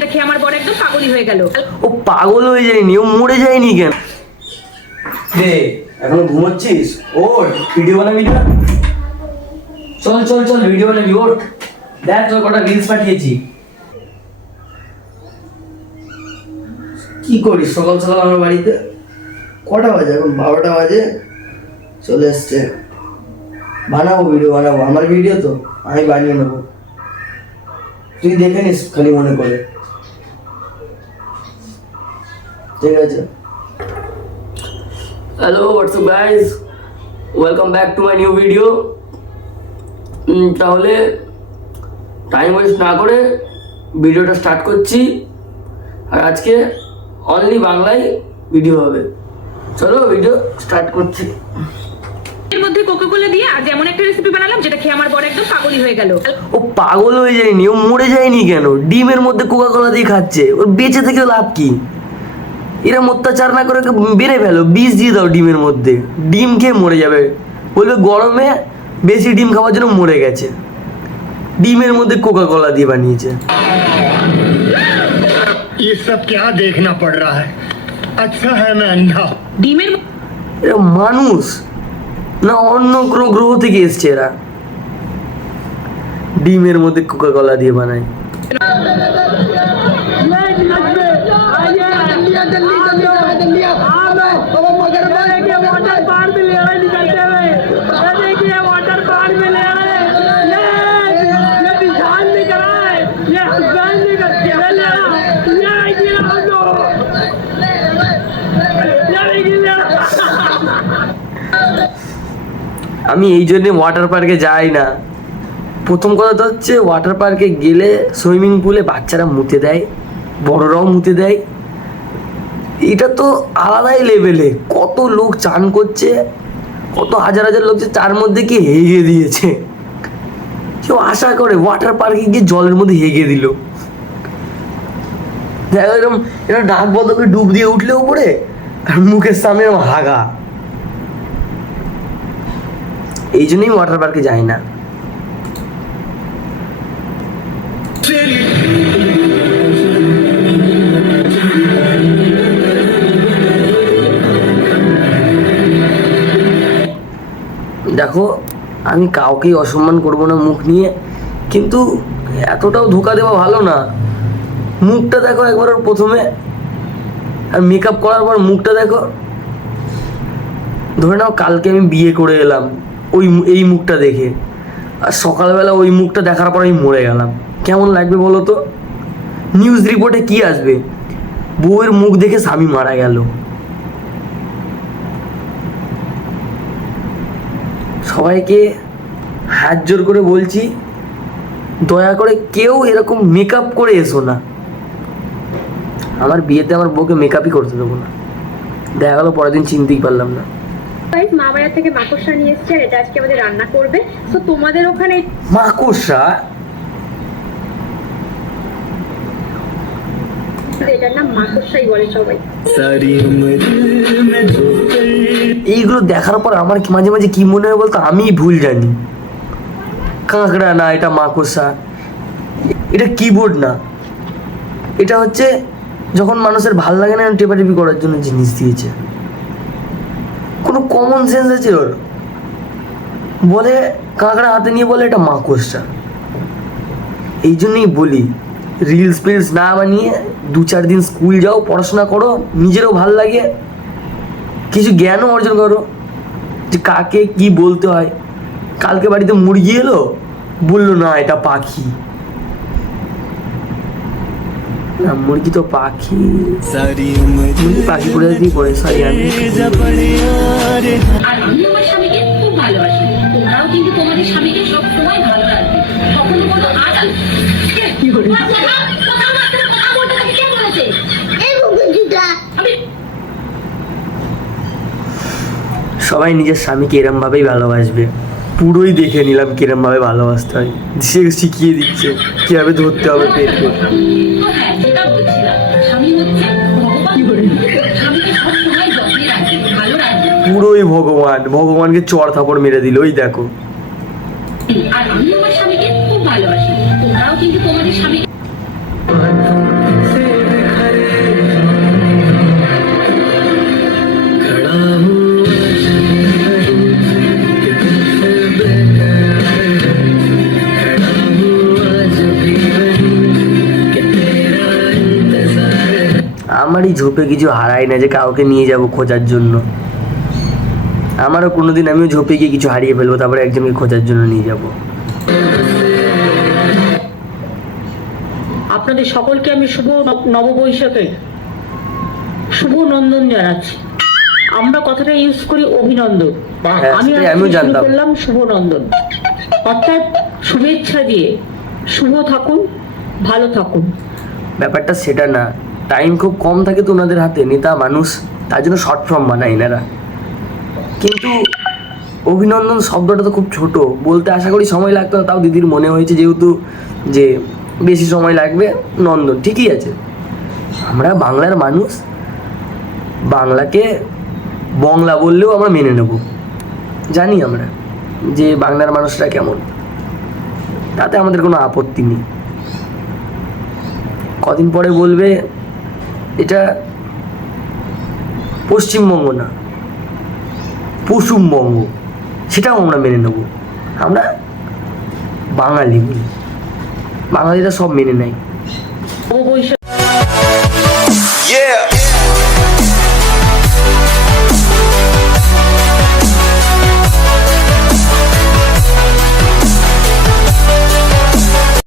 যেটা খেয়ে আমার বড় একদম পাগলই হয়ে গেল। ও পাগল হয়ে যায়নি, ও মরে যায়নি কেন? রে এখনো ঘুমোচ্ছিস? ওর ভিডিও বানাবি না? চল চল চল ভিডিও বানাবি, ওর দেখ তোর কটা রিলস পাঠিয়েছি। কি করিস সকাল সকাল আমার বাড়িতে? কটা বাজে এখন? 12টা বাজে। চলে এসছে। বানাবো ভিডিও, বানাবো আমার ভিডিও তো আমি বানিয়ে নেবো, তুই দেখে নিস খালি মনে করে, ঠিক আছে? Hello WhatsApp guys, welcome back to my new video. তাহলে টাইম ওয়েস্ট না করে ভিডিওটা স্টার্ট করছি। আর আজকে অনলি বাংলায় ভিডিও হবে। চলো ভিডিও স্টার্ট করছি। এর মধ্যে কোকোকোলা দিয়ে আজ এমন একটা রেসিপি বানালাম যেটা খেয়ে আমার বড় একদম পাগলই হয়ে গেল। ও পাগল হয়ে যায়নি, ও মরে যায়নি কেন? ডিমের মধ্যে কোকাকোলা দিয়ে খাচ্ছে, ওর বেঁচে থেকে লাভ কি? এরম অত্যাচার না করে বেড়ে ফেলো, বিষ দিয়ে দাও ডিমের মধ্যে, ডিম খেয়ে মরে যাবে। বলবে গরমে বেশি ডিম খাওয়ার জন্য মরে গেছে। ডিমের মধ্যে কোকাকোলা দিয়ে বানিয়েছে। ये सब क्या देखना पड़ रहा है? अच्छा है मैं अंधा। ডিমের এরা মানুষ না অন্য কোনো গ্রহ থেকে এসছে? এরা ডিমের মধ্যে কোকাকোলা দিয়ে বানায়। আমি এই জন্যে ওয়াটার পার্কে যাই না। প্রথম কথা তো হচ্ছে ওয়াটার পার্কে গেলে সুইমিং পুলে বাচ্চারা মুতে দেয়, বড়রাও মুতে দেয়। এটা তো আলাদাই লেভেলে, কত লোক চান করছে, কত হাজার হাজার লোক তার মধ্যে কি হেগে দিয়েছে। কেউ আশা করে ওয়াটার পার্কে গিয়ে জলের মধ্যে হেগে দিল? দেখো এরকম এরা ডাক বন্ধ করে ডুব দিয়ে উঠলে উপরে, আর মুখের সামনে এরকম হাগা। এই জন্যই ওয়াটার পার্কে যাই না। দেখো আমি কাউকেই অসম্মান করবো না মুখ নিয়ে, কিন্তু এতটাও ধোকা দেওয়া ভালো না। মুখটা দেখো একবার ওর প্রথমে, আর মেকআপ করার পর মুখটা দেখো। ধরে নাও কালকে আমি বিয়ে করে এলাম এই মুখটা দেখে, আর সকালবেলা ওই মুখটা দেখার পর আমি মরে গেলাম, কেমন লাগবে বলো তো? নিউজ রিপোর্টে কি আসবে? বউয়ের মুখ দেখে স্বামী মারা গেল। সবাইকে হাত জোর করে বলছি, দয়া করে কেউ এরকম মেকআপ করে এসো না। আমার বিয়েতে আমার বউকে মেকআপই করতে দেবো না। দেখা গেলো পরের দিন চিনতেই পারলাম না। মা বাড়ি থেকে মাকড়সা নিয়ে এসেছে, আর এটা আজকে আমাদের রান্না করবে। তো তোমাদের ওখানে মাকড়সা? এটার নাম মাকড়সাই বলে সবাই। এইগুলো দেখার পর আমার মাঝে মাঝে কি মনে হয় বলতো, আমি ভুল জানি। কাঁকড়া না, এটা মাকড়সা। এটা কিবোর্ড না, এটা হচ্ছে যখন মানুষের ভাল লাগে না টেপাটেপি করার জন্য জিনিস দিয়েছে। কোনো কমন সেন্স আছে ওর? বলে কাঁকড়া হাতে নিয়ে বলে এটা মাকড়সা। এই জন্যই বলি রিলস ফিলস না বানিয়ে 2-4 দিন স্কুল যাও, পড়াশোনা করো, নিজেরও ভাল লাগে, কিছু জ্ঞানও অর্জন করো যে কাকে কি বলতে হয়। কালকে বাড়িতে মুরগি এলো, বললো না এটা পাখি। না মুরগি তো পাখি, মুরগি পাখি করে দিয়ে পড়ে। সরি আমি আর আমি আমার স্বামীকে খুব ভালোবাসি। তোমরাও কিন্তু তোমাদের স্বামীকে সব সময় ভালো রাখবে। কখনো কোনো আজ কি করে কথা বলতে থাকে, কে বলেছে? আমি সবাই নিজের স্বামীকে এরম ভাবেই ভালোবাসবে। পুরোই দেখে নিলাম কিরম ভাবে ভালোবাসতে হয়, সে শিখিয়ে দিচ্ছে কিভাবে ধরতে হবে পেটকে। হ্যাঁ সেটা বলছিলাম, স্বামী হচ্ছে ভগবান। স্বামীকে সব সময় যত্নে রাখবে, ভালো রাখবে। পুরোই ভগবান, ভগবানকে চড় থাপড় মেরে দিল। ওই দেখো, আর আমি আমার স্বামীকে খুব ভালোবাসি। তোমরাও কিন্তু তোমাদের স্বামী আমারই ঝোপে কিছু হারাই না যে কাউকে নিয়ে যাব খোঁজার জন্য। আমারও কোনোদিন আমিও ঝোপে গিয়ে কিছু হারিয়ে ফেলবো, তারপরে একজনকে খোঁজার জন্য নিয়ে যাব। আপনাদের সকলকে আমি শুভ নববৈশাখের শুভ নন্দন জানাচ্ছি। আমরা কথাটা ইউজ করি অভিনন্দন, হ্যাঁ, আমি সেটাই আমিও শুরু জানতাম। করলাম শুভ নন্দন, অর্থাৎ শুভেচ্ছা দিয়ে শুভ থাকুন, ভালো থাকুন। ব্যাপারটা সেটা না, টাইম খুব কম থাকে তো ওনাদের হাতে, নেতা মানুষ, তার জন্য শর্ট ফর্ম বানায় এনারা। কিন্তু অভিনন্দন শব্দটা তো খুব ছোট, বলতে আশা করি সময় লাগতো না, তাও দিদির মনে হয়েছে যেহেতু যে বেশি সময় লাগবে, নন্দন ঠিকই আছে। আমরা বাংলার মানুষ, বাংলাকে বাংলা বললেও আমরা মেনে নেব, জানি আমরা যে বাংলার মানুষরা কেমন, তাতে আমাদের কোনো আপত্তি নেই। কদিন পরে বলবে এটা পশ্চিমবঙ্গ না পশ্চিমবঙ্গ, সেটাও আমরা মেনে নেব। আমরা বাঙালি বলি, বাঙালিরা সব মেনে নেয়। নববৈশাখ